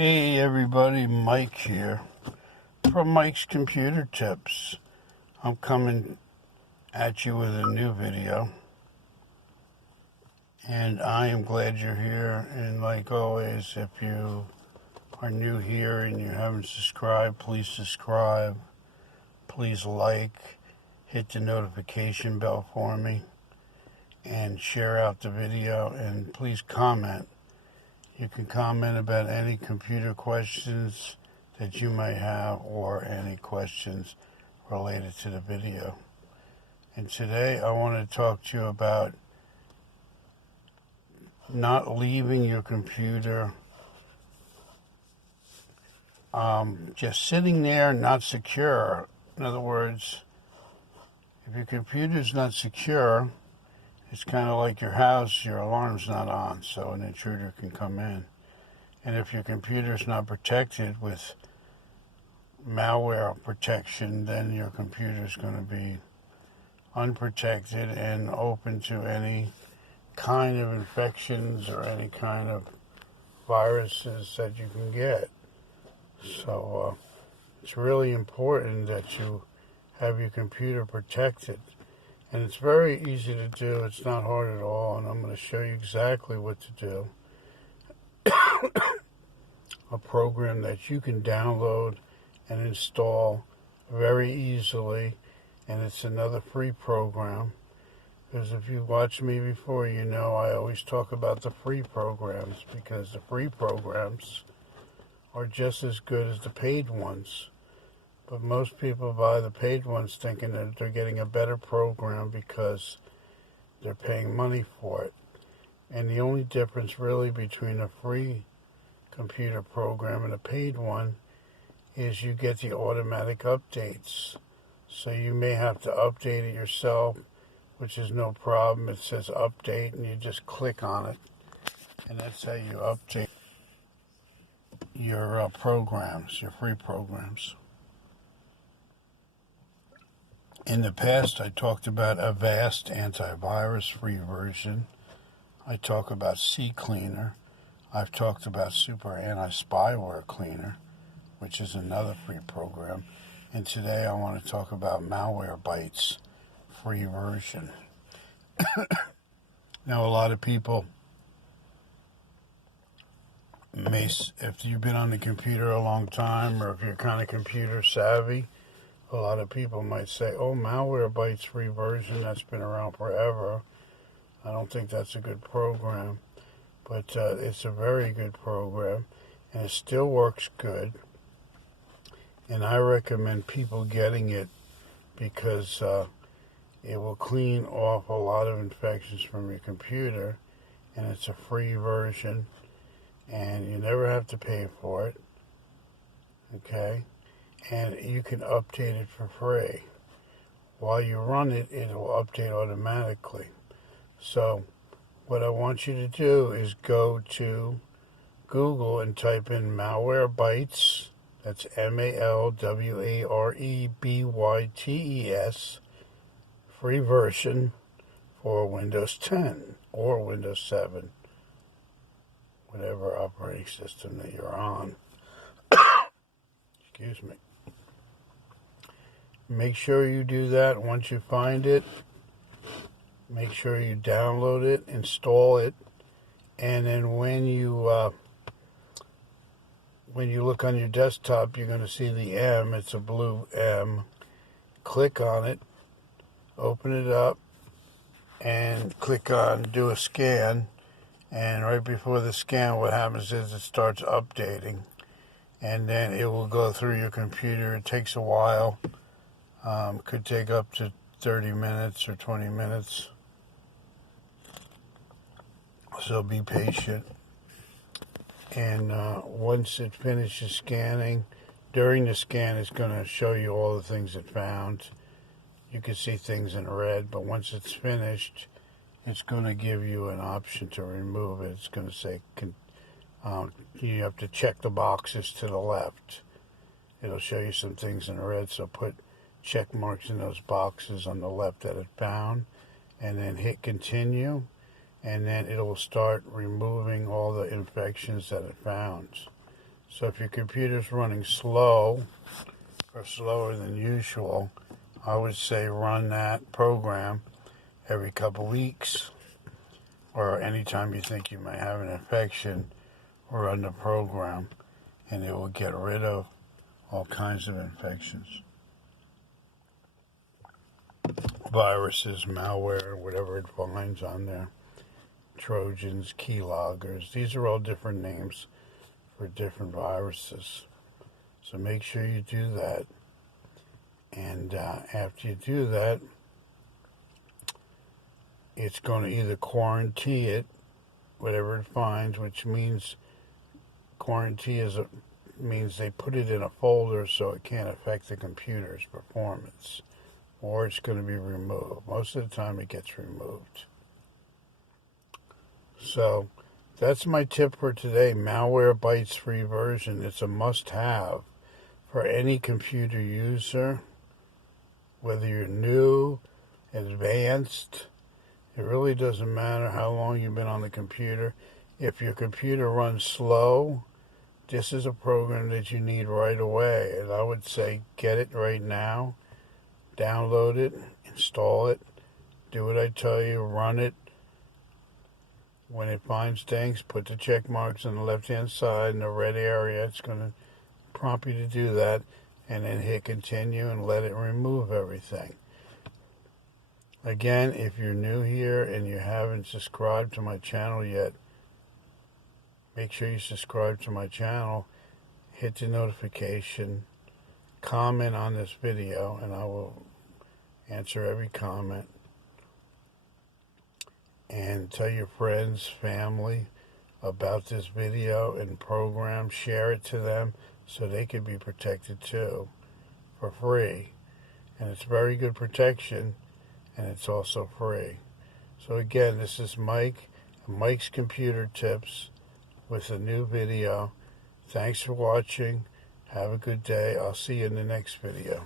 Hey everybody, Mike here from Mike's Computer Tips. I'm coming at you with a new video, and I am glad you're here. And like always, if you are new here and you haven't subscribed, please subscribe. Please like, hit the notification bell for me, and share out the video, and please comment. You can comment about any computer questions that you might have or any questions related to the video. And today I want to talk to you about not leaving your computer just sitting there, not secure. In other words, if your computer's not secure, it's kind of like your house, your alarm's not on, so an intruder can come in. And if your computer's not protected with malware protection, then your computer's going to be unprotected and open to any kind of infections or any kind of viruses that you can get. So it's really important that you have your computer protected. And it's very easy to do. It's not hard at all. And I'm going to show you exactly what to do. A program that you can download and install very easily. And it's another free program. Because if you watched me before, you know I always talk about the free programs. Because the free programs are just as good as the paid ones. But most people buy the paid ones thinking that they're getting a better program because they're paying money for it. And the only difference really between a free computer program and a paid one is you get the automatic updates. So you may have to update it yourself, which is no problem. It says update and you just click on it. And that's how you update your programs, your free programs. In the past, I talked about Avast antivirus free version. I talk about CCleaner. I've talked about Super Anti-Spyware Cleaner, which is another free program. And today I want to talk about Malwarebytes free version. Now, a lot of people if you've been on the computer a long time, or if you're kind of computer savvy, a lot of people might say, oh, Malwarebytes free version, that's been around forever. I don't think that's a good program. But it's a very good program, and it still works good. And I recommend people getting it because it will clean off a lot of infections from your computer, and it's a free version, and you never have to pay for it. Okay? And you can update it for free. While you run it, it will update automatically. So what I want you to do is go to Google and type in Malwarebytes. That's Malwarebytes, free version for Windows 10 or Windows 7, whatever operating system that you're on. Excuse me. Make sure you do that. Once you find it, make sure you download it, install it, and then when you look on your desktop, you're going to see the M. It's a blue M. Click on it, open it up, and click on do a scan. And right before the scan, what happens is it starts updating, and then it will go through your computer. It takes a while. Could take up to 30 minutes or 20 minutes. So be patient. And once it finishes scanning, during the scan, it's going to show you all the things it found. You can see things in red, but once it's finished, it's going to give you an option to remove it. It's going to say you have to check the boxes to the left. It'll show you some things in red, so put check marks in those boxes on the left that it found, and then hit continue, and then it will start removing all the infections that it found. So if your computer's running slow or slower than usual, I would say run that program every couple weeks, or anytime you think you might have an infection, run the program, and it will get rid of all kinds of infections. Viruses, malware, whatever it finds on there. Trojans, keyloggers. These are all different names for different viruses. So make sure you do that. And after you do that, it's going to either quarantine it, whatever it finds, which means quarantine means they put it in a folder so it can't affect the computer's performance, or it's going to be removed. Most of the time it gets removed. So that's my tip for today. Malwarebytes free version. It's a must-have for any computer user, whether you're new, advanced. It really doesn't matter how long you've been on the computer. If your computer runs slow, this is a program that you need right away. And I would say get it right now. Download it, install it, do what I tell you, run it. When it finds things, put the check marks on the left-hand side in the red area. It's going to prompt you to do that, and then hit continue and let it remove everything. Again, if you're new here and you haven't subscribed to my channel yet, make sure you subscribe to my channel, hit the notification, comment on this video, and I will answer every comment. And tell your friends, family about this video and program. Share it to them so they can be protected too for free. And it's very good protection, and it's also free. So again, this is Mike's Computer Tips with a new video. Thanks for watching. Have a good day. I'll see you in the next video.